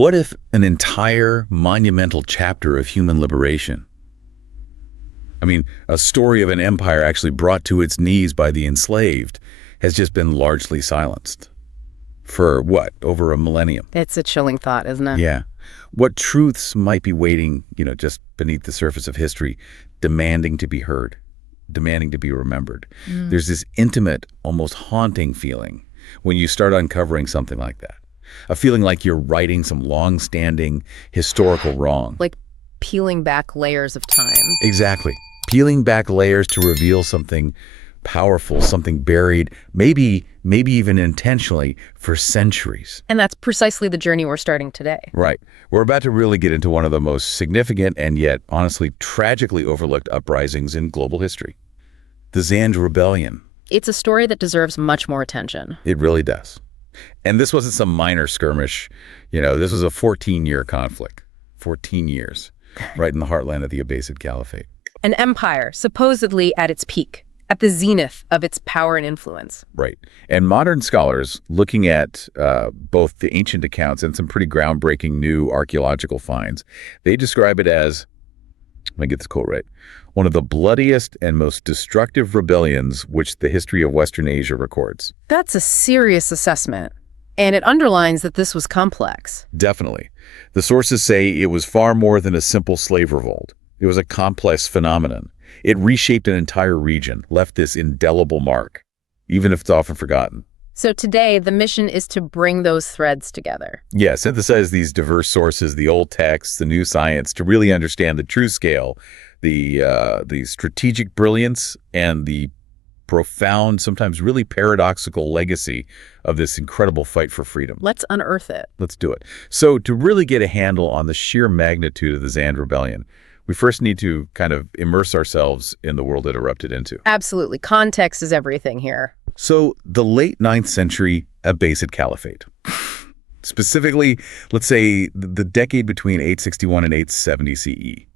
What if an entire monumental chapter of human liberation, I mean, a story of an empire actually brought to its knees by the enslaved, has just been largely silenced? For what, over a millennium? It's a chilling thought, isn't it? Yeah. What truths might be waiting, just beneath the surface of history, demanding to be heard, demanding to be remembered? There's this intimate, almost haunting feeling when you start uncovering something like that. A feeling like you're righting some long-standing historical wrong. Like peeling back layers of time. Exactly. Peeling back layers to reveal something powerful, something buried, maybe even intentionally, for centuries. And that's precisely the journey we're starting today. Right. We're about to really get into one of the most significant and yet, honestly, tragically overlooked uprisings in global history. The Zanj Rebellion. It's a story that deserves much more attention. It really does. And this wasn't some minor skirmish. This was a 14-year conflict. 14 years, right in the heartland of the Abbasid Caliphate. An empire supposedly at its peak, at the zenith of its power and influence. Right. And modern scholars, looking at both the ancient accounts and some pretty groundbreaking new archaeological finds, they describe it as, let me get this quote right, one of the bloodiest and most destructive rebellions which the history of Western Asia records. That's a serious assessment, and it underlines that this was complex. Definitely. The sources say it was far more than a simple slave revolt. It was a complex phenomenon. It reshaped an entire region, left this indelible mark, even if it's often forgotten. So today, the mission is to bring those threads together. Yeah, synthesize these diverse sources, the old texts, the new science, to really understand the true scale, the strategic brilliance, and the profound, sometimes really paradoxical legacy of this incredible fight for freedom. Let's unearth it. Let's do it. So to really get a handle on the sheer magnitude of the Zanj Rebellion, we first need to kind of immerse ourselves in the world it erupted into. Absolutely. Context is everything here. So the late 9th century Abbasid Caliphate. Specifically, let's say the decade between 861 and 870 CE.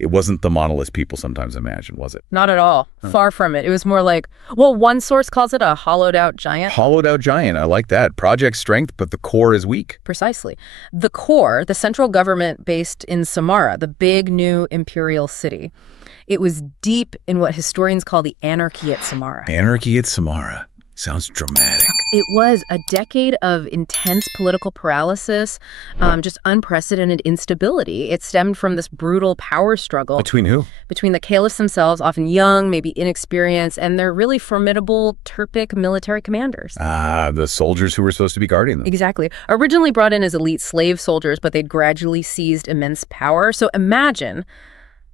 It wasn't the monolith people sometimes imagine, was it? Not at all. Far from it. It was more like, well, one source calls it a hollowed-out giant. Hollowed-out giant. I like that. Project strength, but the core is weak. Precisely. The core, the central government based in Samarra, the big new imperial city, it was deep in what historians call the anarchy at Samarra. Anarchy at Samarra. Sounds dramatic. It was a decade of intense political paralysis, just unprecedented instability. It stemmed from this brutal power struggle. Between who? Between the caliphs themselves, often young, maybe inexperienced, and their really formidable Turkic military commanders. The soldiers who were supposed to be guarding them. Exactly. Originally brought in as elite slave soldiers, but they'd gradually seized immense power. So imagine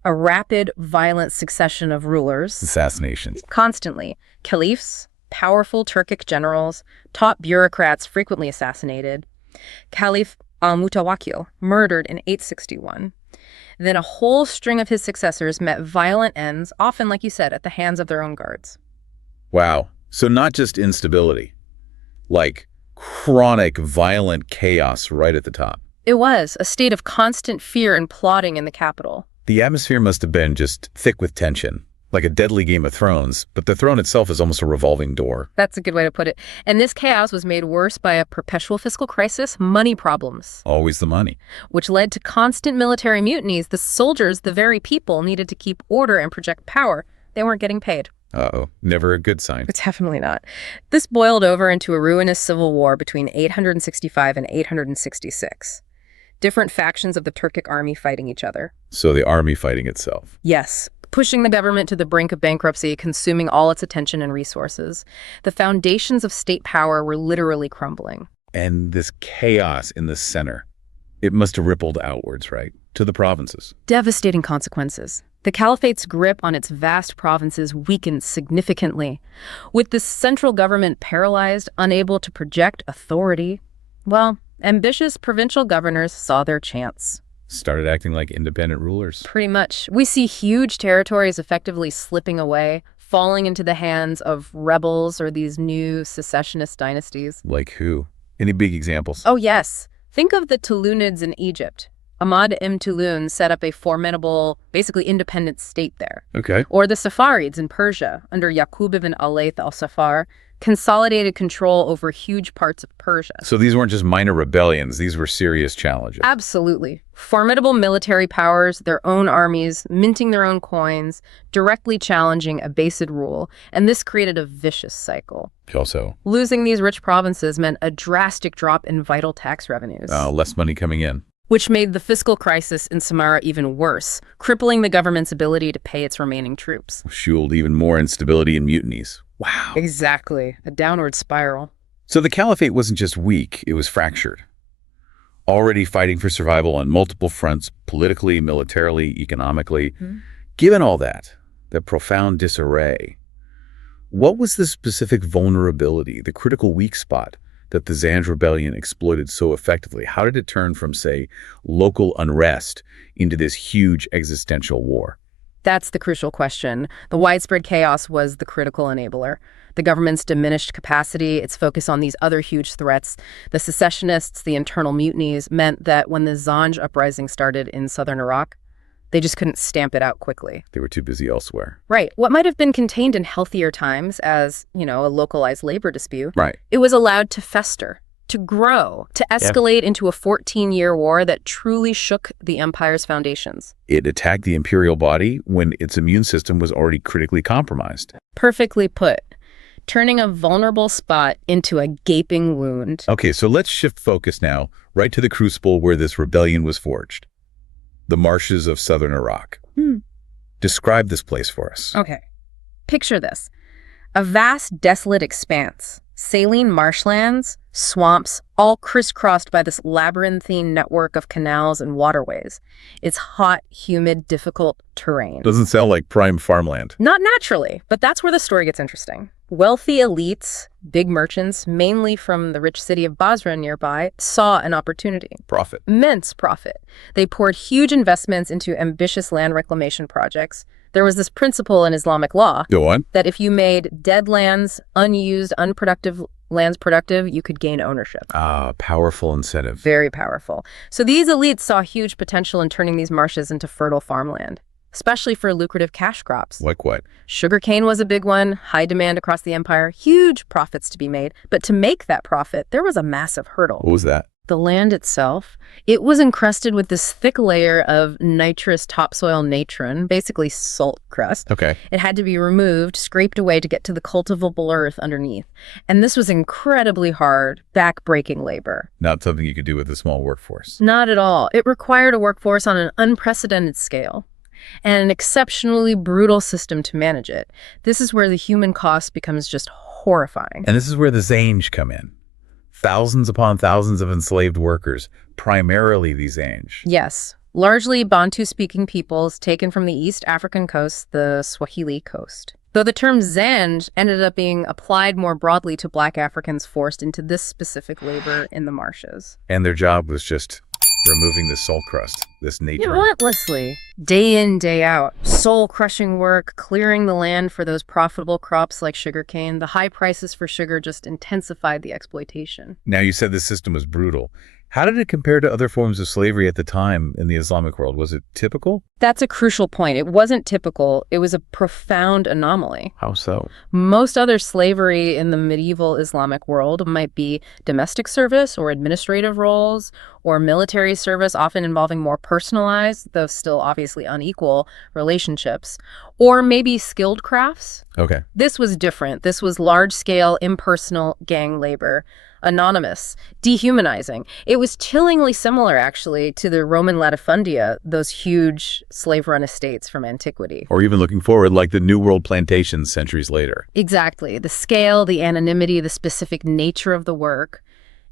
a rapid, violent succession of rulers. Assassinations. Constantly. Caliphs, powerful Turkic generals, top bureaucrats frequently assassinated. Caliph al-Mutawakkil, murdered in 861. Then a whole string of his successors met violent ends, often, like you said, at the hands of their own guards. Wow. So not just instability, like chronic, violent chaos right at the top. It was a state of constant fear and plotting in the capital. The atmosphere must have been just thick with tension, like a deadly Game of Thrones, but the throne itself is almost a revolving door. That's a good way to put it. And this chaos was made worse by a perpetual fiscal crisis, money problems. Always the money. Which led to constant military mutinies. The soldiers, the very people, needed to keep order and project power. They weren't getting paid. Uh-oh, never a good sign. It's definitely not. This boiled over into a ruinous civil war between 865 and 866. Different factions of the Turkic army fighting each other. So the army fighting itself. Yes. Pushing the government to the brink of bankruptcy, consuming all its attention and resources. The foundations of state power were literally crumbling. And this chaos in the center, it must have rippled outwards, right? To the provinces. Devastating consequences. The caliphate's grip on its vast provinces weakened significantly. With the central government paralyzed, unable to project authority, well, ambitious provincial governors saw their chance. Started acting like independent rulers. Pretty much. We see huge territories effectively slipping away, falling into the hands of rebels or these new secessionist dynasties. Like who? Any big examples? Oh, yes. Think of the Tulunids in Egypt. Ahmad ibn Tulun set up a formidable, basically independent state there. Okay. Or the Safarids in Persia, under Yaqub ibn al-Layth al-Safar, consolidated control over huge parts of Persia. So these weren't just minor rebellions. These were serious challenges. Absolutely. Formidable military powers, their own armies, minting their own coins, directly challenging Abbasid rule, and this created a vicious cycle. Also, Losing these rich provinces meant a drastic drop in vital tax revenues. less money coming in. Which made the fiscal crisis in Samarra even worse, crippling the government's ability to pay its remaining troops. Fueled even more instability and mutinies. Wow. Exactly. A downward spiral. So the caliphate wasn't just weak, it was fractured. Already fighting for survival on multiple fronts, politically, militarily, economically. Given all that profound disarray, what was the specific vulnerability, the critical weak spot that the Zanj rebellion exploited so effectively? How did it turn from, say, local unrest into this huge existential war? That's the crucial question. The widespread chaos was the critical enabler. The government's diminished capacity, its focus on these other huge threats, the secessionists, the internal mutinies, meant that when the Zanj Uprising started in southern Iraq, they just couldn't stamp it out quickly. They were too busy elsewhere. Right. What might have been contained in healthier times as, a localized labor dispute, Right. it was allowed to fester, to grow, to escalate into a 14-year war that truly shook the empire's foundations. It attacked the imperial body when its immune system was already critically compromised. Perfectly put. Turning a vulnerable spot into a gaping wound. Okay, so let's shift focus now right to the crucible where this rebellion was forged. The marshes of southern Iraq. Describe this place for us. Okay. Picture this. A vast, desolate expanse. Saline marshlands, swamps, all crisscrossed by this labyrinthine network of canals and waterways. It's hot, humid, difficult terrain. Doesn't sound like prime farmland. Not naturally, but that's where the story gets interesting. Wealthy elites, big merchants, mainly from the rich city of Basra nearby, saw an opportunity. Profit. Immense profit. They poured huge investments into ambitious land reclamation projects. There was this principle in Islamic law Go on. that if you made dead lands, unused, unproductive lands productive, you could gain ownership. Powerful incentive. Very powerful. So these elites saw huge potential in turning these marshes into fertile farmland, especially for lucrative cash crops. Like what? Sugarcane was a big one, high demand across the empire, huge profits to be made. But to make that profit, there was a massive hurdle. What was that? The land itself, it was encrusted with this thick layer of nitrous topsoil natron, basically salt crust. Okay. It had to be removed, scraped away to get to the cultivable earth underneath. And this was incredibly hard, back-breaking labor. Not something you could do with a small workforce. Not at all. It required a workforce on an unprecedented scale and an exceptionally brutal system to manage it. This is where the human cost becomes just horrifying. And this is where the Zanj come in. Thousands upon thousands of enslaved workers, primarily the Zanj. Yes, largely Bantu-speaking peoples taken from the East African coast, the Swahili coast. Though the term Zanj ended up being applied more broadly to Black Africans forced into this specific labor in the marshes. And their job was just removing the salt crust, this nature. Relentlessly, day in, day out, soul-crushing work, clearing the land for those profitable crops like sugarcane. The high prices for sugar just intensified the exploitation. Now, you said the system was brutal. How did it compare to other forms of slavery at the time in the Islamic world? Was it typical? That's a crucial point. It wasn't typical. It was a profound anomaly. How so? Most other slavery in the medieval Islamic world might be domestic service or administrative roles or military service, often involving more personalized, though still obviously unequal, relationships, or maybe skilled crafts. Okay. This was different. This was large-scale, impersonal gang labor. Anonymous, dehumanizing. It was chillingly similar, actually, to the Roman latifundia, those huge slave-run estates from antiquity. Or even looking forward, like the New World plantations centuries later. Exactly. The scale, the anonymity, the specific nature of the work,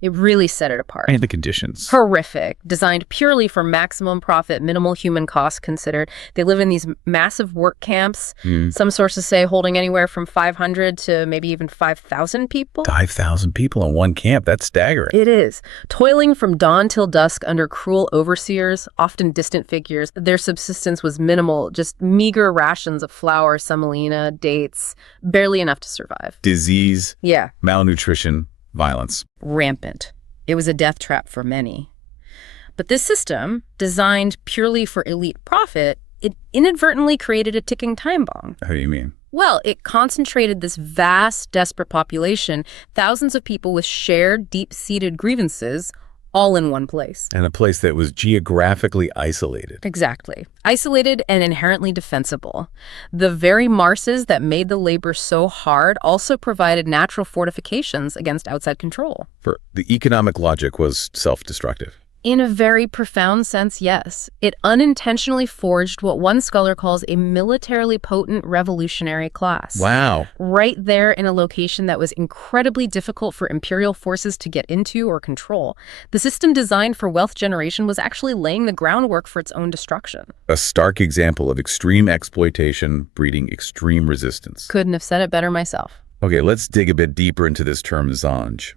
it really set it apart. And the conditions. Horrific. Designed purely for maximum profit, minimal human cost considered. They live in these massive work camps. Some sources say holding anywhere from 500 to maybe even 5,000 people. 5,000 people in one camp. That's staggering. It is. Toiling from dawn till dusk under cruel overseers, often distant figures. Their subsistence was minimal, just meager rations of flour, semolina, dates, barely enough to survive. Disease. Yeah. Malnutrition. Violence. Rampant. It was a death trap for many. But this system, designed purely for elite profit, it inadvertently created a ticking time bomb. How do you mean? Well, it concentrated this vast, desperate population, thousands of people with shared, deep-seated grievances, all in one place. And a place that was geographically isolated. Exactly. Isolated and inherently defensible. The very marshes that made the labor so hard also provided natural fortifications against outside control. For the economic logic was self-destructive. In a very profound sense, yes. It unintentionally forged what one scholar calls a militarily potent revolutionary class. Wow. Right there in a location that was incredibly difficult for imperial forces to get into or control. The system designed for wealth generation was actually laying the groundwork for its own destruction. A stark example of extreme exploitation breeding extreme resistance. Couldn't have said it better myself. Okay, let's dig a bit deeper into this term Zanj.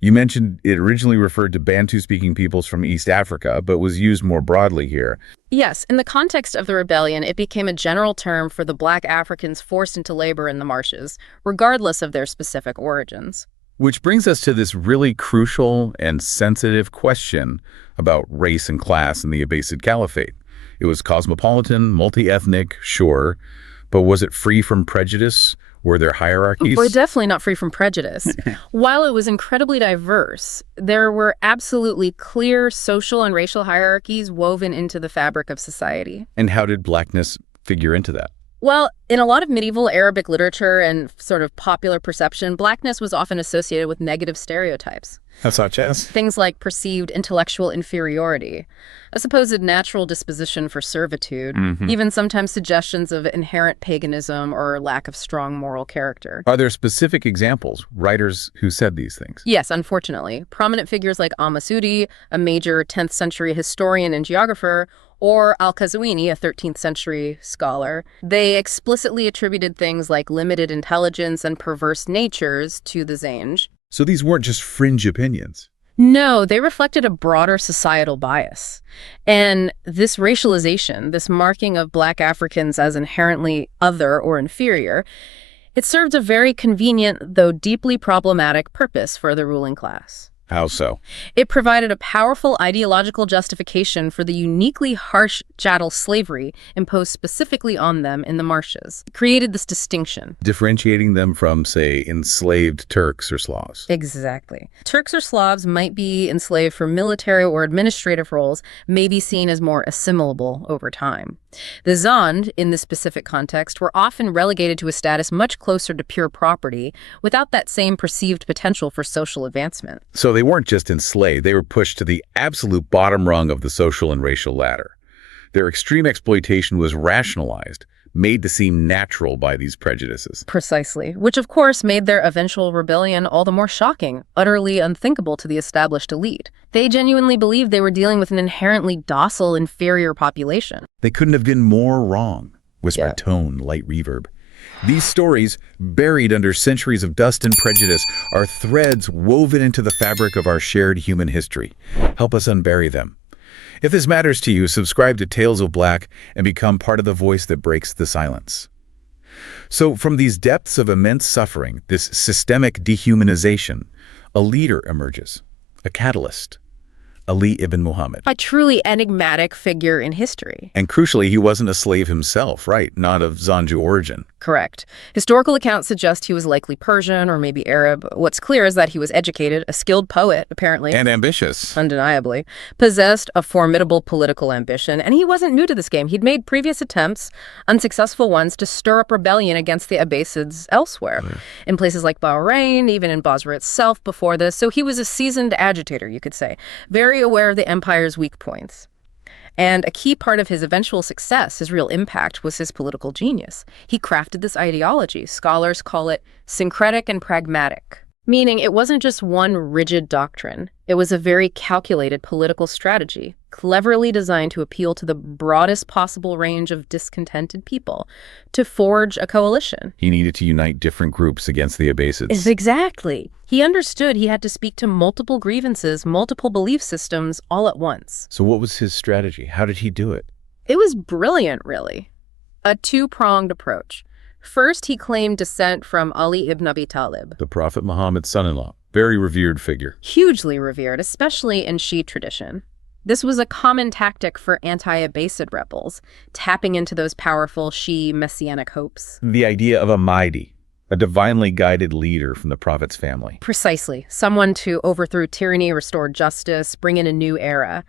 You mentioned it originally referred to Bantu-speaking peoples from East Africa, but was used more broadly here. Yes, in the context of the rebellion, it became a general term for the Black Africans forced into labor in the marshes, regardless of their specific origins. Which brings us to this really crucial and sensitive question about race and class in the Abbasid Caliphate. It was cosmopolitan, multi-ethnic, sure, but was it free from prejudice? Were there hierarchies? We're definitely not free from prejudice. While it was incredibly diverse, there were absolutely clear social and racial hierarchies woven into the fabric of society. And how did blackness figure into that? Well, in a lot of medieval Arabic literature and sort of popular perception, blackness was often associated with negative stereotypes. Such as? Things like perceived intellectual inferiority, a supposed natural disposition for servitude, even sometimes suggestions of inherent paganism or lack of strong moral character. Are there specific examples, writers who said these things? Yes, unfortunately. Prominent figures like al-Masudi, a major 10th century historian and geographer, or al-Qazwini, a 13th century scholar, they explicitly attributed things like limited intelligence and perverse natures to the Zanj. So these weren't just fringe opinions. No, they reflected a broader societal bias. And this racialization, this marking of Black Africans as inherently other or inferior, it served a very convenient, though deeply problematic, purpose for the ruling class. How so? It provided a powerful ideological justification for the uniquely harsh chattel slavery imposed specifically on them in the marshes. It created this distinction. Differentiating them from, say, enslaved Turks or Slavs. Exactly. Turks or Slavs might be enslaved for military or administrative roles, may be seen as more assimilable over time. The Zanj, in this specific context, were often relegated to a status much closer to pure property, without that same perceived potential for social advancement. So they weren't just enslaved, they were pushed to the absolute bottom rung of the social and racial ladder. Their extreme exploitation was rationalized, made to seem natural by these prejudices. Precisely, which of course made their eventual rebellion all the more shocking, utterly unthinkable to the established elite. They genuinely believed they were dealing with an inherently docile, inferior population. They couldn't have been more wrong. Whisper tone, light reverb. These stories, buried under centuries of dust and prejudice, are threads woven into the fabric of our shared human history. Help us unbury them. If this matters to you, subscribe to Tales of Black and become part of the voice that breaks the silence. So from these depths of immense suffering, this systemic dehumanization, a leader emerges, a catalyst, Ali ibn Muhammad. A truly enigmatic figure in history. And crucially, he wasn't a slave himself, right? Not of Zanju origin. Correct. Historical accounts suggest he was likely Persian or maybe Arab. What's clear is that he was educated, a skilled poet, apparently. And ambitious. Undeniably. Possessed a formidable political ambition, and he wasn't new to this game. He'd made previous attempts, unsuccessful ones, to stir up rebellion against the Abbasids elsewhere. In places like Bahrain, even in Basra itself before this. So he was a seasoned agitator, you could say. Very aware of the empire's weak points. And a key part of his eventual success, his real impact, was his political genius. He crafted this ideology. Scholars call it syncretic and pragmatic, meaning it wasn't just one rigid doctrine. It was a very calculated political strategy, cleverly designed to appeal to the broadest possible range of discontented people, to forge a coalition. He needed to unite different groups against the Abbasids. Exactly. He understood he had to speak to multiple grievances, multiple belief systems, all at once. So what was his strategy? How did he do it? It was brilliant, really. A two-pronged approach. First, he claimed descent from Ali ibn Abi Talib, The Prophet Muhammad's son-in-law. Very revered figure. hugely revered, especially in Shiite tradition. This was a common tactic for anti-Abbasid rebels, tapping into those powerful Shi'i messianic hopes. The idea of a Mahdi, a divinely guided leader from the prophet's family. Precisely. Someone to overthrow tyranny, restore justice, bring in a new era.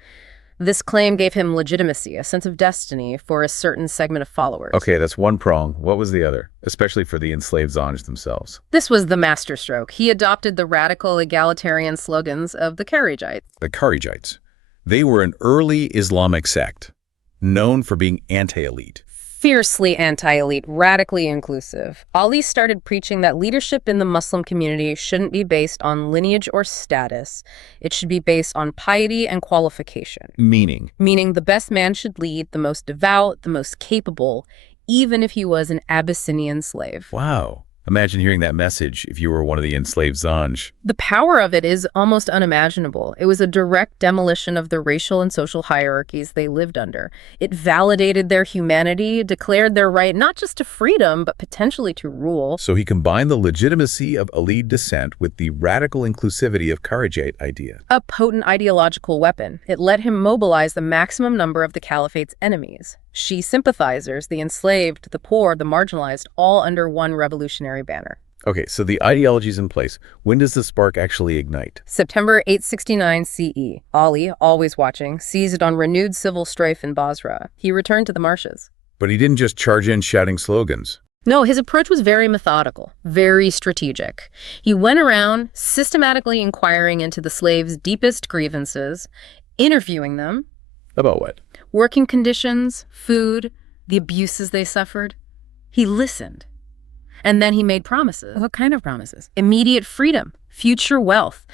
This claim gave him legitimacy, a sense of destiny for a certain segment of followers. Okay, that's one prong. What was the other? Especially for the enslaved Zanj themselves. This was the masterstroke. He adopted the radical egalitarian slogans of the Kharijites. The Kharijites. They were an early Islamic sect, known for being anti-elite. Fiercely anti-elite, radically inclusive. Ali started preaching that leadership in the Muslim community shouldn't be based on lineage or status. It should be based on piety and qualification. Meaning? Meaning the best man should lead, the most devout, the most capable, even if he was an Abyssinian slave. Wow. Imagine hearing that message if you were one of the enslaved Zanj. The power of it is almost unimaginable. It was a direct demolition of the racial and social hierarchies they lived under. It validated their humanity, declared their right not just to freedom, but potentially to rule. So he combined the legitimacy of Alid descent with the radical inclusivity of Kharijite idea. A potent ideological weapon. It let him mobilize the maximum number of the Caliphate's enemies. Shi'i sympathizers, the enslaved, the poor, the marginalized, all under one revolutionary banner. Okay, so the ideology's in place. When does the spark actually ignite? September 869 CE. Ali, always watching, seized on renewed civil strife in Basra. He returned to the marshes. But he didn't just charge in shouting slogans. No, his approach was very methodical, very strategic. He went around systematically inquiring into the slaves' deepest grievances, interviewing them. About what? Working conditions, food, the abuses they suffered. He listened. And then he made promises. What kind of promises? Immediate freedom, future wealth,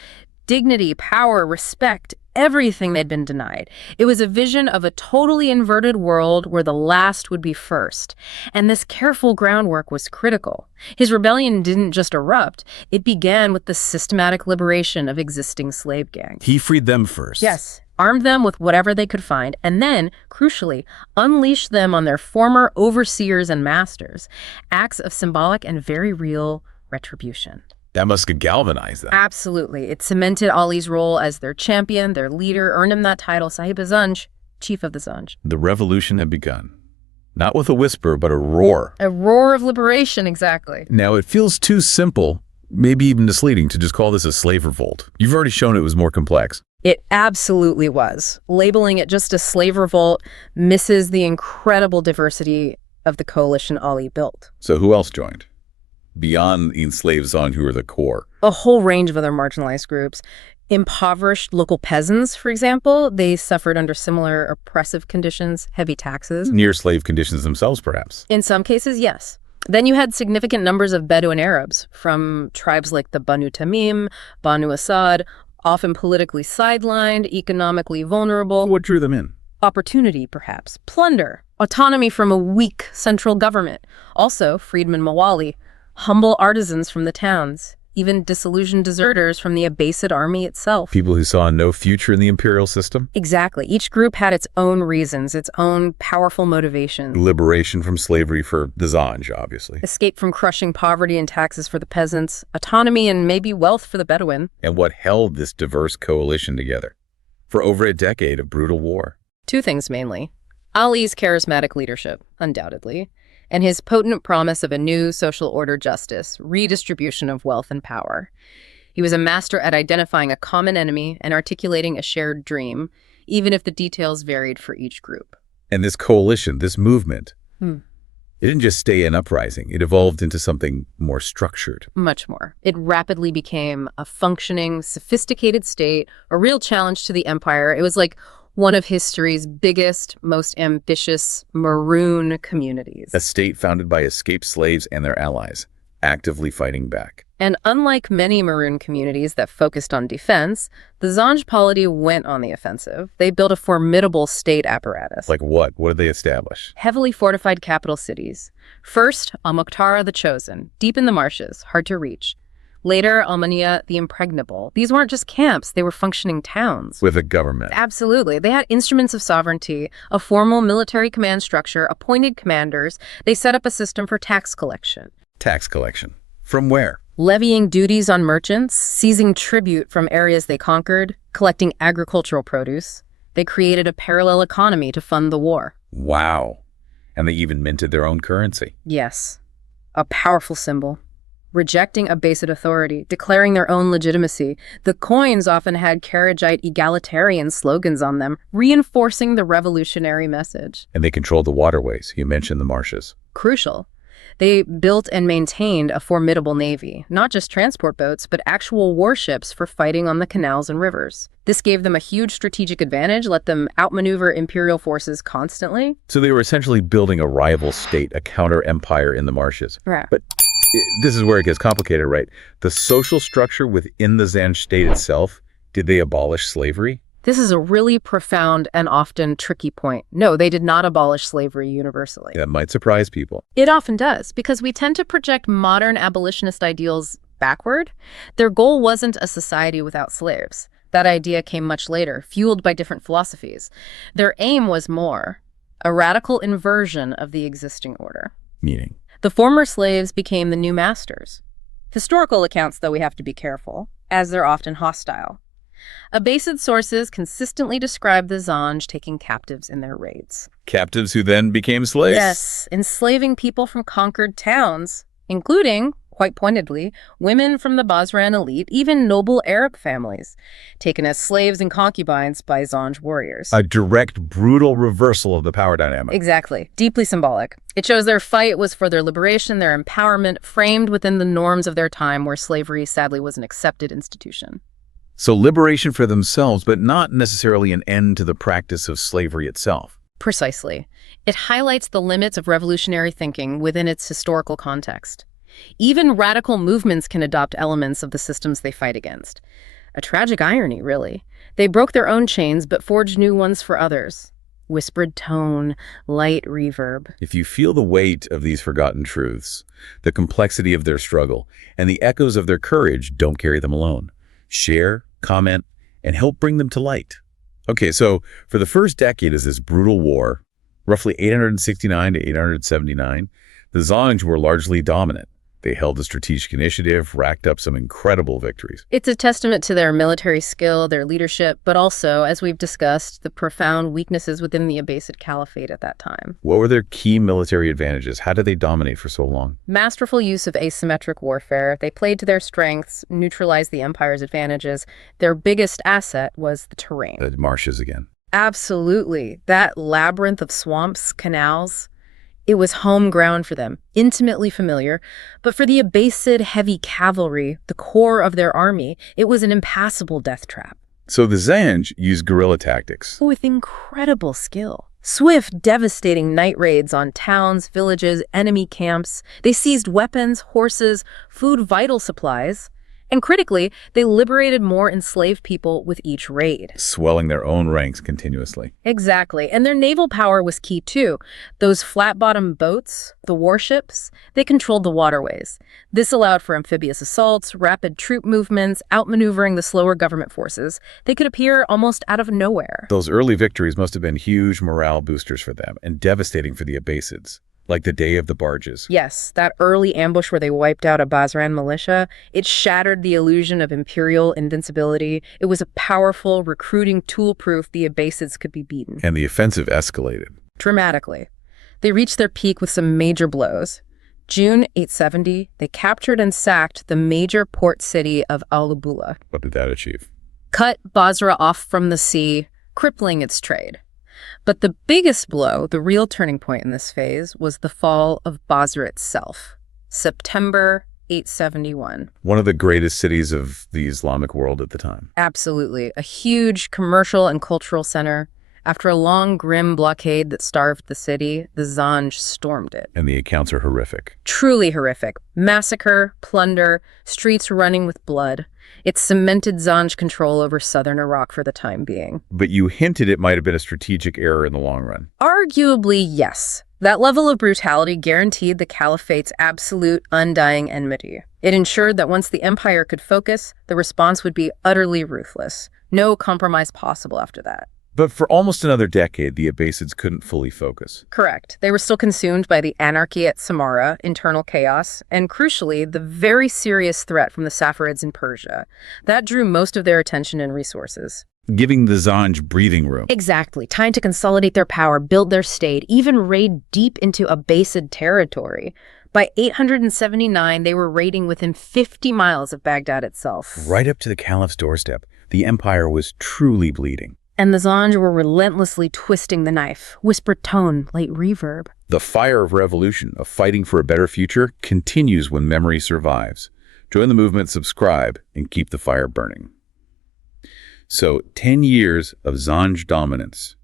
dignity, power, respect, everything they'd been denied. It was a vision of a totally inverted world where the last would be first. And this careful groundwork was critical. His rebellion didn't just erupt. It began with the systematic liberation of existing slave gangs. He freed them first. Yes. Armed them with whatever they could find, and then, crucially, unleashed them on their former overseers and masters. Acts of symbolic and very real retribution. That must have galvanized them. Absolutely. It cemented Ali's role as their champion, their leader, earned him that title, Sahib-e-Zanj, Chief of the Zanj. The revolution had begun. Not with a whisper, but a roar. A roar of liberation, exactly. Now, it feels too simple, maybe even misleading, to just call this a slave revolt. You've already shown it was more complex. It absolutely was. Labeling it just a slave revolt misses the incredible diversity of the coalition Ali built. So who else joined? Beyond the enslaved Zanj, who are the core. A whole range of other marginalized groups. Impoverished local peasants, for example, they suffered under similar oppressive conditions, heavy taxes. Near slave conditions themselves, perhaps. In some cases, yes. Then you had significant numbers of Bedouin Arabs from tribes like the Banu Tamim, Banu Asad, often politically sidelined, economically vulnerable. What drew them in? Opportunity, perhaps. Plunder. Autonomy from a weak central government. Also, freedmen Mawali. Humble artisans from the towns. Even disillusioned deserters from the Abbasid army itself. People who saw no future in the imperial system? Exactly. Each group had its own reasons, its own powerful motivations. Liberation from slavery for the Zanj, obviously. Escape from crushing poverty and taxes for the peasants. Autonomy and maybe wealth for the Bedouin. And what held this diverse coalition together? For over a decade of brutal war. Two things mainly. Ali's charismatic leadership, undoubtedly, and his potent promise of a new social order justice, redistribution of wealth and power. He was a master at identifying a common enemy and articulating a shared dream, even if the details varied for each group. And this coalition, this movement, it didn't just stay an uprising. It evolved into something more structured. Much more. It rapidly became a functioning, sophisticated state, a real challenge to the empire. It was like one of history's biggest, most ambitious maroon communities. A state founded by escaped slaves and their allies, actively fighting back. And unlike many maroon communities that focused on defense, the Zanj polity went on the offensive. They built a formidable state apparatus. Like what? What did they establish? Heavily fortified capital cities. First, Al-Muqtara the Chosen, deep in the marshes, hard to reach. Later, Al-Mania the Impregnable. These weren't just camps, they were functioning towns. With a government. Absolutely. They had instruments of sovereignty, a formal military command structure, appointed commanders. They set up a system for tax collection. Tax collection. From where? Levying duties on merchants, seizing tribute from areas they conquered, collecting agricultural produce. They created a parallel economy to fund the war. Wow. And they even minted their own currency. Yes, a powerful symbol. Rejecting Abbasid authority, declaring their own legitimacy, the coins often had Kharijite egalitarian slogans on them, reinforcing the revolutionary message. And they controlled the waterways. You mentioned the marshes. Crucial. They built and maintained a formidable navy, not just transport boats, but actual warships for fighting on the canals and rivers. This gave them a huge strategic advantage, let them outmaneuver imperial forces constantly. So they were essentially building a rival state, a counter-empire in the marshes. Right. But this is where it gets complicated, right? The social structure within the Zanj state itself, did they abolish slavery? This is a really profound and often tricky point. No, they did not abolish slavery universally. That might surprise people. It often does, because we tend to project modern abolitionist ideals backward. Their goal wasn't a society without slaves. That idea came much later, fueled by different philosophies. Their aim was more a radical inversion of the existing order. Meaning? The former slaves became the new masters. Historical accounts, though, we have to be careful, as they're often hostile. Abbasid sources consistently describe the Zanj taking captives in their raids. Captives who then became slaves? Yes, enslaving people from conquered towns, including, quite pointedly, women from the Basran elite, even noble Arab families, taken as slaves and concubines by Zanj warriors. A direct, brutal reversal of the power dynamic. Exactly. Deeply symbolic. It shows their fight was for their liberation, their empowerment, framed within the norms of their time where slavery sadly was an accepted institution. So liberation for themselves, but not necessarily an end to the practice of slavery itself. Precisely. It highlights the limits of revolutionary thinking within its historical context. Even radical movements can adopt elements of the systems they fight against. A tragic irony, really. They broke their own chains, but forged new ones for others. Whispered tone, light reverb. If you feel the weight of these forgotten truths, the complexity of their struggle, and the echoes of their courage, don't carry them alone. Share, comment, and help bring them to light. Okay, so for the first decade of this brutal war, roughly 869 to 879, the Zanj were largely dominant. They held the strategic initiative, racked up some incredible victories. It's a testament to their military skill, their leadership, but also, as we've discussed, the profound weaknesses within the Abbasid Caliphate at that time. What were their key military advantages? How did they dominate for so long? Masterful use of asymmetric warfare. They played to their strengths, neutralized the empire's advantages. Their biggest asset was the terrain. The marshes again. Absolutely. That labyrinth of swamps, canals, it was home ground for them, intimately familiar. But for the Abbasid heavy cavalry, the core of their army, it was an impassable death trap. So the Zanj used guerrilla tactics. With incredible skill. Swift, devastating night raids on towns, villages, enemy camps. They seized weapons, horses, food, vital supplies. And critically, they liberated more enslaved people with each raid. Swelling their own ranks continuously. Exactly. And their naval power was key too. Those flat-bottom boats, the warships, they controlled the waterways. This allowed for amphibious assaults, rapid troop movements, outmaneuvering the slower government forces. They could appear almost out of nowhere. Those early victories must have been huge morale boosters for them and devastating for the Abbasids. Like the Day of the Barges. Yes, that early ambush where they wiped out a Basran militia, it shattered the illusion of imperial invincibility. It was a powerful, recruiting tool proof the Abbasids could be beaten. And the offensive escalated. Dramatically. They reached their peak with some major blows. June 870, they captured and sacked the major port city of Al-Ubula. What did that achieve? Cut Basra off from the sea, crippling its trade. But the biggest blow, the real turning point in this phase, was the fall of Basra itself, September 871. One of the greatest cities of the Islamic world at the time. Absolutely. A huge commercial and cultural center. After a long, grim blockade that starved the city, the Zanj stormed it. And the accounts are horrific. Truly horrific. Massacre, plunder, streets running with blood. It cemented Zanj control over southern Iraq for the time being. But you hinted it might have been a strategic error in the long run. Arguably, yes. That level of brutality guaranteed the Caliphate's absolute, undying enmity. It ensured that once the empire could focus, the response would be utterly ruthless. No compromise possible after that. But for almost another decade, the Abbasids couldn't fully focus. Correct. They were still consumed by the anarchy at Samarra, internal chaos, and crucially, the very serious threat from the Safavids in Persia. That drew most of their attention and resources. giving the Zanj breathing room. Exactly. Time to consolidate their power, build their state, even raid deep into Abbasid territory. By 879, they were raiding within 50 miles of Baghdad itself. Right up to the caliph's doorstep, the empire was truly bleeding. And the Zanj were relentlessly twisting the knife, whispered tone, light reverb. The fire of revolution, of fighting for a better future, continues when memory survives. Join the movement, subscribe, and keep the fire burning. So, 10 years of Zanj dominance,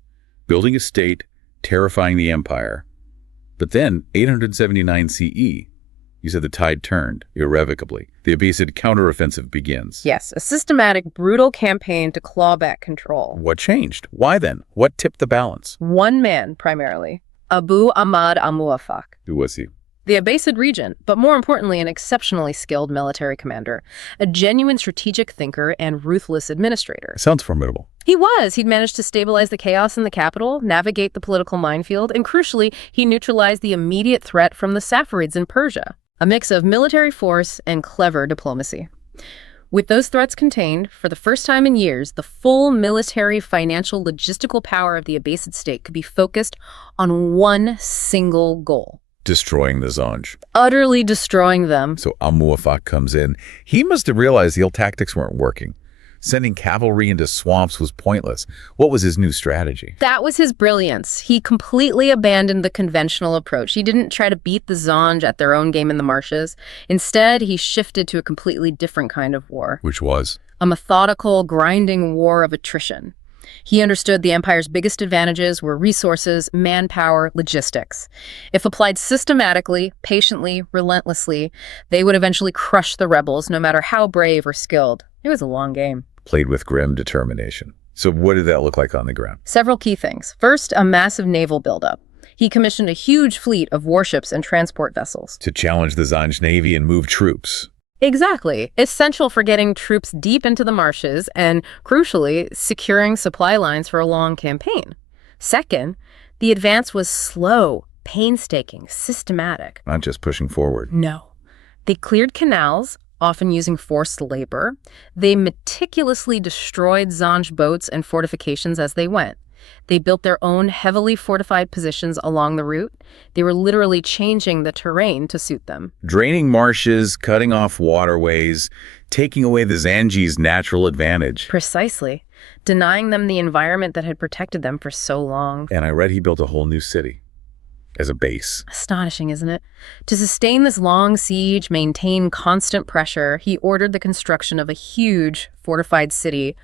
building a state, terrifying the empire. But then, 879 CE, you said the tide turned irrevocably. The Abbasid counteroffensive begins. Yes, a systematic, brutal campaign to claw back control. What changed? Why then? What tipped the balance? One man, primarily, Abu Ahmad al-Muwaffaq. Who was he? The Abbasid regent, but more importantly, an exceptionally skilled military commander, a genuine strategic thinker and ruthless administrator. Sounds formidable. He was. He'd managed to stabilize the chaos in the capital, navigate the political minefield, and crucially, he neutralized the immediate threat from the Saffarids in Persia. A mix of military force and clever diplomacy. With those threats contained, for the first time in years, the full military, financial, logistical power of the Abbasid state could be focused on one single goal. Destroying the Zanj. Utterly destroying them. So al-Muwaffaq comes in. He must have realized the old tactics weren't working. Sending cavalry into swamps was pointless. What was his new strategy? That was his brilliance. He completely abandoned the conventional approach. He didn't try to beat the Zanj at their own game in the marshes. Instead, he shifted to a completely different kind of war. Which was? A methodical, grinding war of attrition. He understood the empire's biggest advantages were resources, manpower, logistics. If applied systematically, patiently, relentlessly, they would eventually crush the rebels, no matter how brave or skilled. It was a long game. Played with grim determination. So what did that look like on the ground? Several key things. First, a massive naval buildup. He commissioned a huge fleet of warships and transport vessels. To challenge the Zanj navy and move troops. Exactly. Essential for getting troops deep into the marshes and, crucially, securing supply lines for a long campaign. Second, the advance was slow, painstaking, systematic. Not just pushing forward. No. They cleared canals, often using forced labor. They meticulously destroyed Zanj boats and fortifications as they went. They built their own heavily fortified positions along the route. They were literally changing the terrain to suit them. Draining marshes, cutting off waterways, taking away the Zanji's natural advantage. Precisely. Denying them the environment that had protected them for so long. And I read he built a whole new city as a base. Astonishing, isn't it? To sustain this long siege, maintain constant pressure, he ordered the construction of a huge fortified city,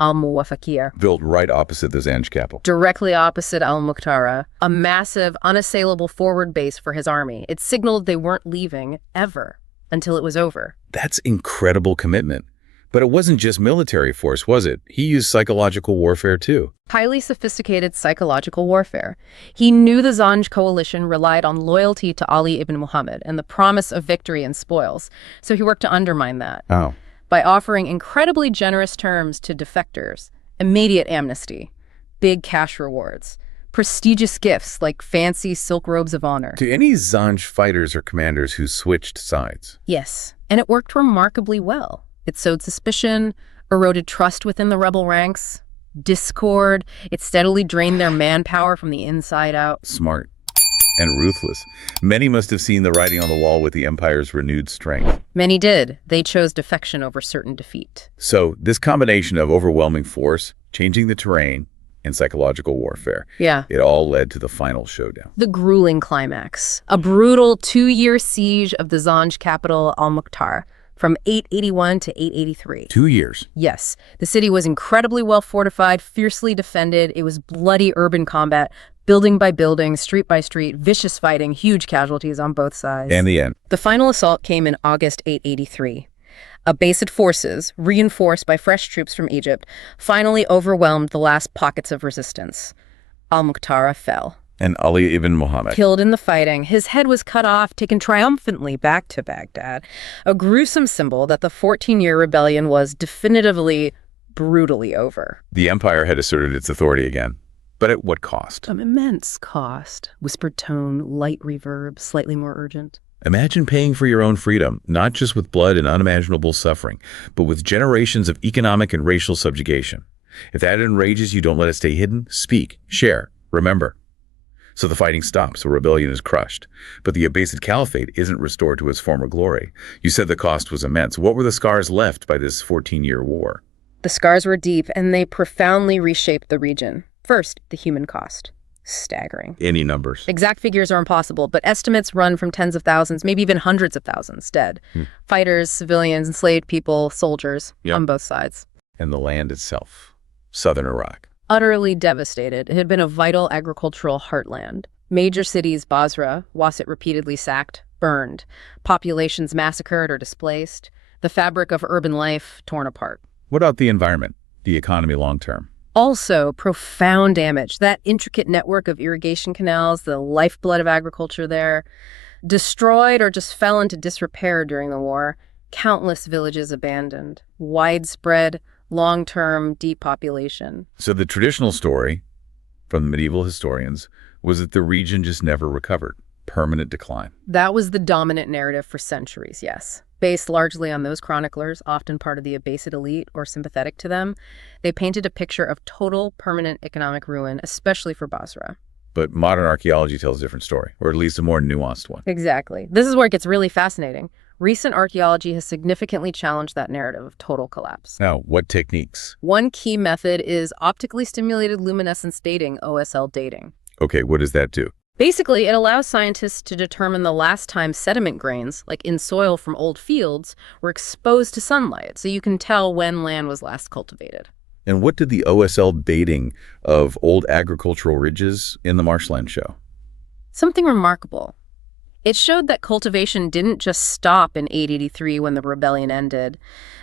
al-Muwaffaqiyah, Built right opposite the Zanj capital. directly opposite al-Muqtara, a massive, unassailable forward base for his army. It signaled they weren't leaving, ever, until it was over. That's incredible commitment. But it wasn't just military force, was it? He used psychological warfare too. Highly sophisticated psychological warfare. He knew the Zanj coalition relied on loyalty to Ali ibn Muhammad and the promise of victory and spoils, so he worked to undermine that. Oh. By offering incredibly generous terms to defectors, immediate amnesty, big cash rewards, prestigious gifts like fancy silk robes of honor. To any Zanj fighters or commanders who switched sides. Yes, and it worked remarkably well. It sowed suspicion, eroded trust within the rebel ranks, discord. It steadily drained their manpower from the inside out. Smart and ruthless. Many must have seen the writing on the wall with the empire's renewed strength. Many did. They chose defection over certain defeat. So this combination of overwhelming force, changing the terrain, and psychological warfare, Yeah. it all led to the final showdown. The grueling climax. A brutal 2-year siege of the Zanj capital, al-Muqtar, from 881 to 883. 2 years. Yes, the city was incredibly well fortified, fiercely defended. It was bloody urban combat, building by building, street by street, vicious fighting, huge casualties on both sides. And the end. The final assault came in August 883. Abbasid forces, reinforced by fresh troops from Egypt, finally overwhelmed the last pockets of resistance. Al-Muqtara fell. And Ali ibn Muhammad. Killed in the fighting, his head was cut off, taken triumphantly back to Baghdad, a gruesome symbol that the 14-year rebellion was definitively, brutally over. The empire had asserted its authority again. But at what cost? An immense cost. Whispered tone, light reverb, slightly more urgent. Imagine paying for your own freedom, not just with blood and unimaginable suffering, but with generations of economic and racial subjugation. If that enrages you, don't let it stay hidden. Speak, share, remember. So the fighting stops, the rebellion is crushed. But the Abbasid Caliphate isn't restored to its former glory. You said the cost was immense. What were the scars left by this 14-year war? The scars were deep, and they profoundly reshaped the region. First, the human cost. Staggering. Any numbers? Exact figures are impossible, but estimates run from tens of thousands, maybe even hundreds of thousands dead. Fighters, civilians, enslaved people, soldiers on both sides. And the land itself, southern Iraq. Utterly devastated. It had been a vital agricultural heartland. Major cities, Basra, Wasit repeatedly sacked, burned. Populations massacred or displaced. The fabric of urban life torn apart. What about the environment, the economy long term? Also, profound damage. That intricate network of irrigation canals, the lifeblood of agriculture there, destroyed or just fell into disrepair during the war. Countless villages abandoned. Widespread, long-term depopulation. So the traditional story from the medieval historians was that the region just never recovered. Permanent decline. That was the dominant narrative for centuries, yes. Based largely on those chroniclers, often part of the Abbasid elite or sympathetic to them, they painted a picture of total permanent economic ruin, especially for Basra. But modern archaeology tells a different story, or at least a more nuanced one. Exactly. This is where it gets really fascinating. Recent archaeology has significantly challenged that narrative of total collapse. Now, what techniques? One key method is optically stimulated luminescence dating, OSL dating. Okay, what does that do? Basically, it allows scientists to determine the last time sediment grains, like in soil from old fields, were exposed to sunlight, so you can tell when land was last cultivated. And what did the OSL dating of old agricultural ridges in the marshland show? Something remarkable. It showed that cultivation didn't just stop in 883 when the rebellion ended.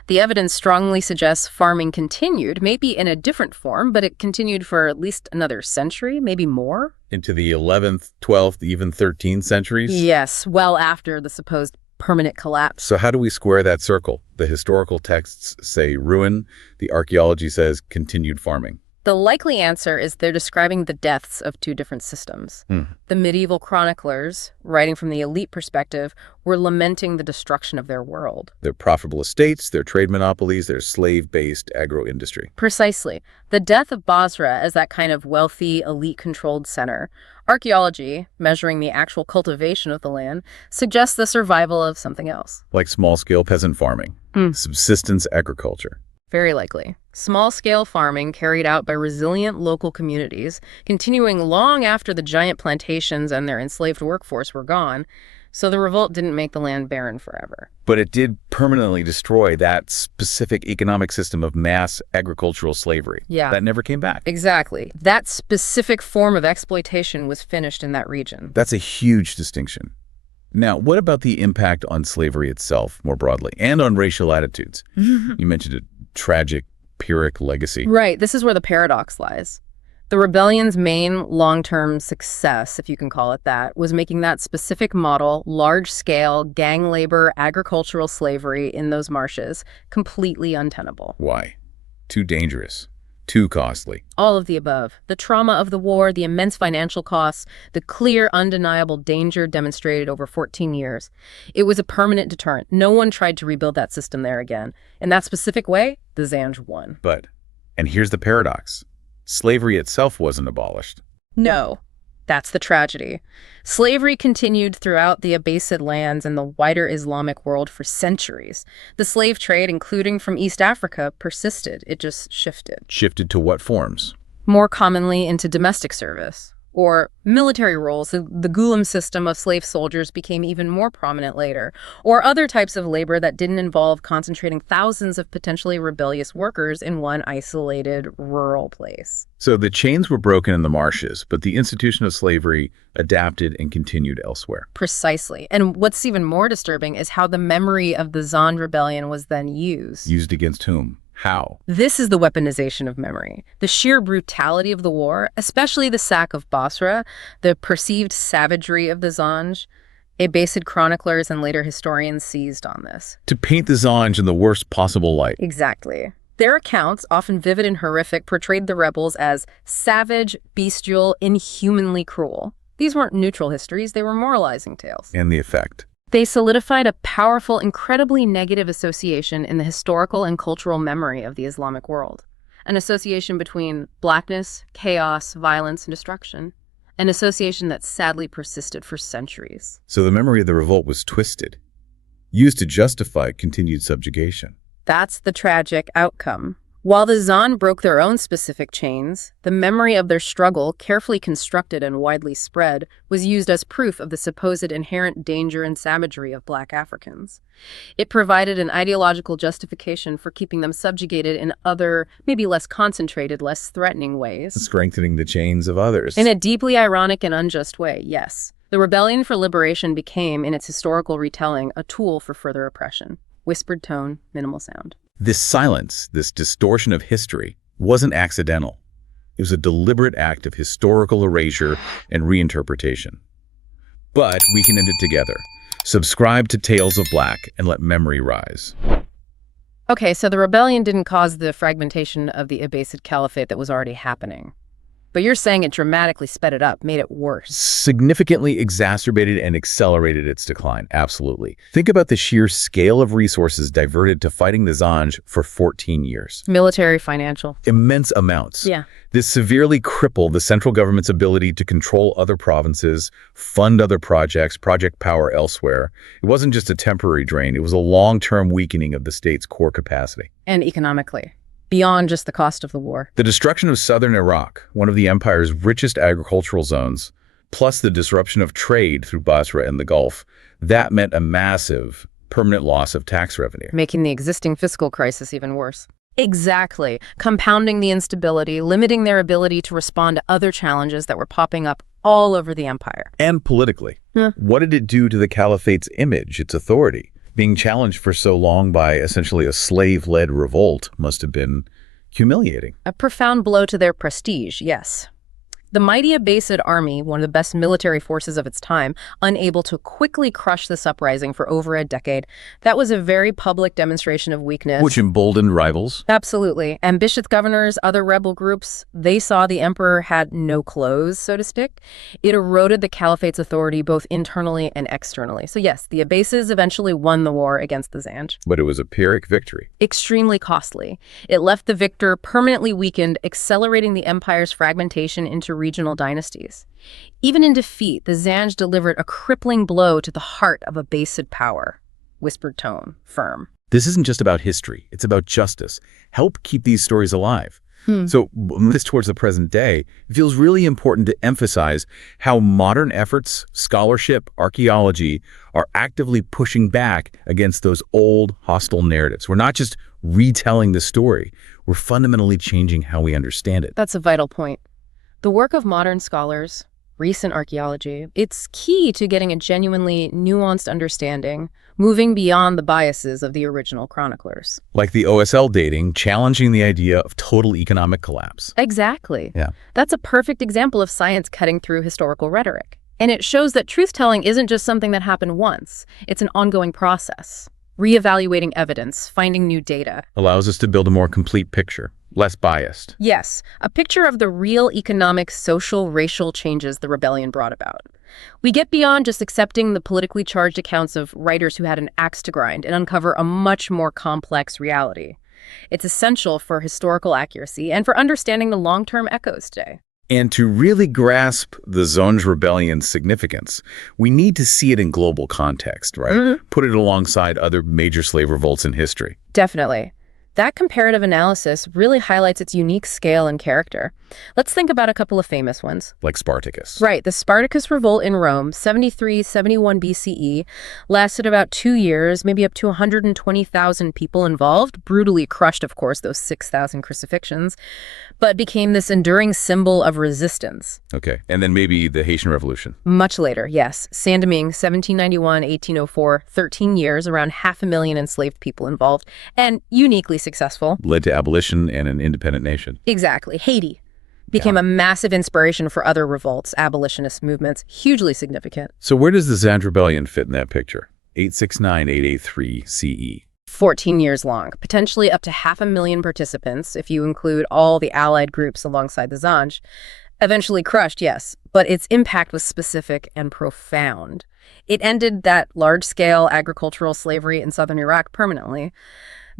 The evidence strongly suggests farming continued, maybe in a different form, but it continued for at least another century, maybe more. Into the 11th, 12th, even 13th centuries? Yes, well after the supposed permanent collapse. So how do we square that circle? The historical texts say ruin, the archaeology says continued farming. The likely answer is they're describing the deaths of two different systems. The medieval chroniclers, writing from the elite perspective, were lamenting the destruction of their world. Their profitable estates, their trade monopolies, their slave-based agro-industry. Precisely. The death of Basra as that kind of wealthy, elite-controlled center. Archaeology, measuring the actual cultivation of the land, suggests the survival of something else. Like small-scale peasant farming, subsistence agriculture. Very likely. Small-scale farming carried out by resilient local communities, continuing long after the giant plantations and their enslaved workforce were gone, so the revolt didn't make the land barren forever. But it did permanently destroy that specific economic system of mass agricultural slavery. Yeah. That never came back. Exactly. That specific form of exploitation was finished in that region. That's a huge distinction. Now, what about the impact on slavery itself more broadly and on racial attitudes? You mentioned a tragic, Pyrrhic legacy. Right. This is where the paradox lies. The rebellion's main long-term success, if you can call it that, was making that specific model, large-scale, gang labor, agricultural slavery in those marshes, completely untenable. Why? Too dangerous. Too costly. All of the above. The trauma of the war, the immense financial costs, the clear, undeniable danger demonstrated over 14 years. It was a permanent deterrent. No one tried to rebuild that system there again. In that specific way, the Zanj won. But, and here's the paradox, slavery itself wasn't abolished. No. That's the tragedy. Slavery continued throughout the Abbasid lands and the wider Islamic world for centuries. The slave trade, including from East Africa, persisted. It just shifted. Shifted to what forms? More commonly into domestic service or military roles. The Ghulam system of slave soldiers became even more prominent later, or other types of labor that didn't involve concentrating thousands of potentially rebellious workers in one isolated rural place. So the chains were broken in the marshes, but the institution of slavery adapted and continued elsewhere. Precisely. And what's even more disturbing is how the memory of the Zanj rebellion was then used. Used against whom? How? This is the weaponization of memory. The sheer brutality of the war, especially the sack of Basra, the perceived savagery of the Zanj, Abbasid chroniclers and later historians seized on this. To paint the Zanj in the worst possible light. Exactly. Their accounts, often vivid and horrific, portrayed the rebels as savage, bestial, inhumanly cruel. These weren't neutral histories, they were moralizing tales. And the effect. They solidified a powerful, incredibly negative association in the historical and cultural memory of the Islamic world. an association between blackness, chaos, violence, and destruction. An association that sadly persisted for centuries. So the memory of the revolt was twisted, used to justify continued subjugation. That's the tragic outcome. While the Zanj broke their own specific chains, the memory of their struggle, carefully constructed and widely spread, was used as proof of the supposed inherent danger and savagery of Black Africans. It provided an ideological justification for keeping them subjugated in other, maybe less concentrated, less threatening ways. Strengthening the chains of others. In a deeply ironic and unjust way, yes. The rebellion for liberation became, in its historical retelling, a tool for further oppression. Whispered tone, minimal sound. This silence, this distortion of history, wasn't accidental. It was a deliberate act of historical erasure and reinterpretation. But we can end it together. Subscribe to Tales of Black and let memory rise. Okay, so the rebellion didn't cause the fragmentation of the Abbasid Caliphate that was already happening. But you're saying it dramatically sped it up, made it worse. Significantly exacerbated and accelerated its decline, absolutely. Think about the sheer scale of resources diverted to fighting the Zanj for 14 years. Military, financial. Immense amounts. Yeah. This severely crippled the central government's ability to control other provinces, fund other projects, project power elsewhere. It wasn't just a temporary drain, it was a long-term weakening of the state's core capacity. And economically. Beyond just the cost of the war. The destruction of southern Iraq, one of the empire's richest agricultural zones, plus the disruption of trade through Basra and the Gulf, that meant a massive, permanent loss of tax revenue. Making the existing fiscal crisis even worse. Exactly. Compounding the instability, limiting their ability to respond to other challenges that were popping up all over the empire. And politically. What did it do to the caliphate's image, its authority? Being challenged for so long by essentially a slave-led revolt must have been humiliating. A profound blow to their prestige, yes. The mighty Abbasid army, one of the best military forces of its time, unable to quickly crush this uprising for over a decade, that was a very public demonstration of weakness. Which emboldened rivals. Absolutely. Ambitious governors, other rebel groups, they saw the emperor had no clothes, so to speak. It eroded the caliphate's authority both internally and externally. So yes, the Abbasids eventually won the war against the Zanj. But it was a Pyrrhic victory. Extremely costly. It left the victor permanently weakened, accelerating the empire's fragmentation into regional dynasties. Even in defeat, the Zanj delivered a crippling blow to the heart of Abbasid power. Whispered tone, firm. This isn't just about history, it's about justice. Help keep these stories alive. So, this towards the present day, it feels really important to emphasize how modern efforts, scholarship, archaeology, are actively pushing back against those old, hostile narratives. We're not just retelling the story, we're fundamentally changing how we understand it. That's a vital point. The work of modern scholars, recent archaeology, it's key to getting a genuinely nuanced understanding, moving beyond the biases of the original chroniclers. Like the OSL dating, challenging the idea of total economic collapse. Exactly. Yeah. That's a perfect example of science cutting through historical rhetoric. And it shows that truth-telling isn't just something that happened once. It's an ongoing process. Reevaluating evidence, finding new data. Allows us to build a more complete picture, less biased. Yes, a picture of the real economic, social, racial changes the rebellion brought about. We get beyond just accepting the politically charged accounts of writers who had an axe to grind and uncover a much more complex reality. It's essential for historical accuracy and for understanding the long-term echoes today. And to really grasp the Zanj rebellion's significance, we need to see it in global context, right? Put it alongside other major slave revolts in history. Definitely. That comparative analysis really highlights its unique scale and character. Let's think about a couple of famous ones. Like Spartacus. Right, the Spartacus revolt in Rome, 73-71 BCE, lasted about 2 years, maybe up to 120,000 people involved, brutally crushed, of course, those 6,000 crucifixions, but became this enduring symbol of resistance. Okay, and then maybe the Haitian Revolution. Much later, yes. Saint-Domingue, 1791-1804, 13 years, around 500,000 enslaved people involved, and uniquely successful. Led to abolition and an independent nation. Exactly. Haiti became a massive inspiration for other revolts, abolitionist movements, hugely significant. So where does the Zanj Rebellion fit in that picture? 869-883 CE. 14 years long, potentially up to 500,000 participants if you include all the allied groups alongside the Zanj. Eventually crushed, yes, but its impact was specific and profound. It ended that large-scale agricultural slavery in southern Iraq permanently.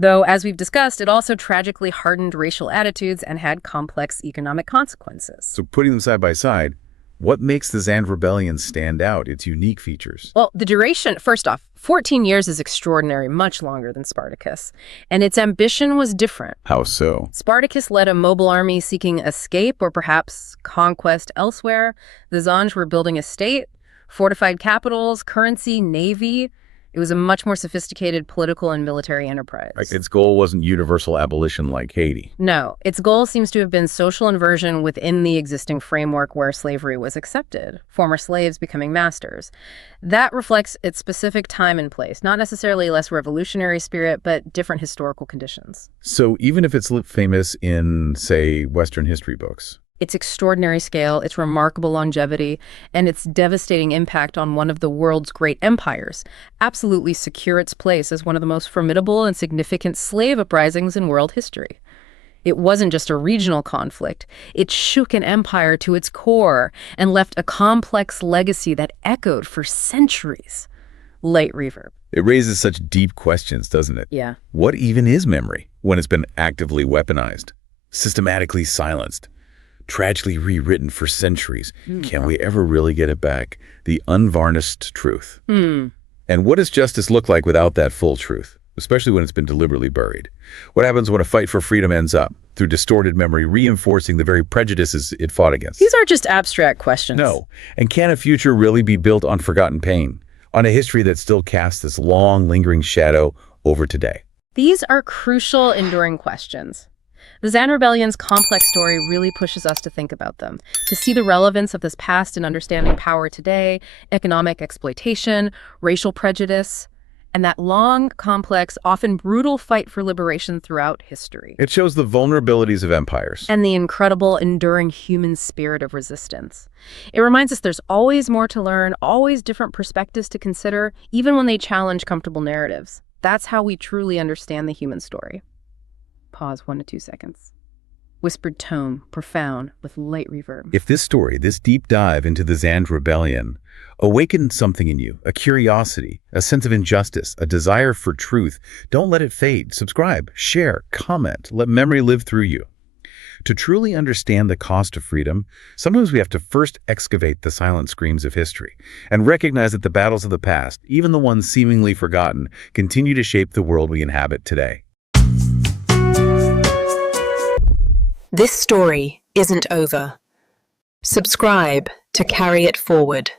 Though, as we've discussed, it also tragically hardened racial attitudes and had complex economic consequences. So putting them side by side, what makes the Zanj Rebellion stand out, its unique features? Well, the duration, first off, 14 years is extraordinary, much longer than Spartacus. And its ambition was different. How so? Spartacus led a mobile army seeking escape or perhaps conquest elsewhere. The Zanj were building a state, fortified capitals, currency, navy. It was a much more sophisticated political and military enterprise. Its goal wasn't universal abolition like Haiti. No, its goal seems to have been social inversion within the existing framework where slavery was accepted, former slaves becoming masters. That reflects its specific time and place, not necessarily less revolutionary spirit, but different historical conditions. So even if it's famous in, say, Western history books, Its extraordinary scale, its remarkable longevity, and its devastating impact on one of the world's great empires absolutely secure its place as one of the most formidable and significant slave uprisings in world history. It wasn't just a regional conflict. It shook an empire to its core and left a complex legacy that echoed for centuries. Light reverb. it raises such deep questions, doesn't it? Yeah. What even is memory when it's been actively weaponized, systematically silenced, tragically rewritten for centuries? Can we ever really get it back? The unvarnished truth. And what does justice look like without that full truth, especially when it's been deliberately buried? What happens when a fight for freedom ends up through distorted memory, reinforcing the very prejudices it fought against? These are just abstract questions. No. And can a future really be built on forgotten pain, on a history that still casts this long, lingering shadow over today? These are crucial, enduring questions. The Zanj Rebellion's complex story really pushes us to think about them, to see the relevance of this past in understanding power today, economic exploitation, racial prejudice, and that long, complex, often brutal fight for liberation throughout history. It shows the vulnerabilities of empires. And the incredible, enduring human spirit of resistance. It reminds us there's always more to learn, always different perspectives to consider, even when they challenge comfortable narratives. That's how we truly understand the human story. Pause 1 to 2 seconds. Whispered tone, profound, with light reverb. If this story, this deep dive into the Zanj Rebellion, awakened something in you, a curiosity, a sense of injustice, a desire for truth, don't let it fade. Subscribe, share, comment, let memory live through you. To truly understand the cost of freedom, sometimes we have to first excavate the silent screams of history and recognize that the battles of the past, even the ones seemingly forgotten, continue to shape the world we inhabit today. This story isn't over. Subscribe to carry it forward.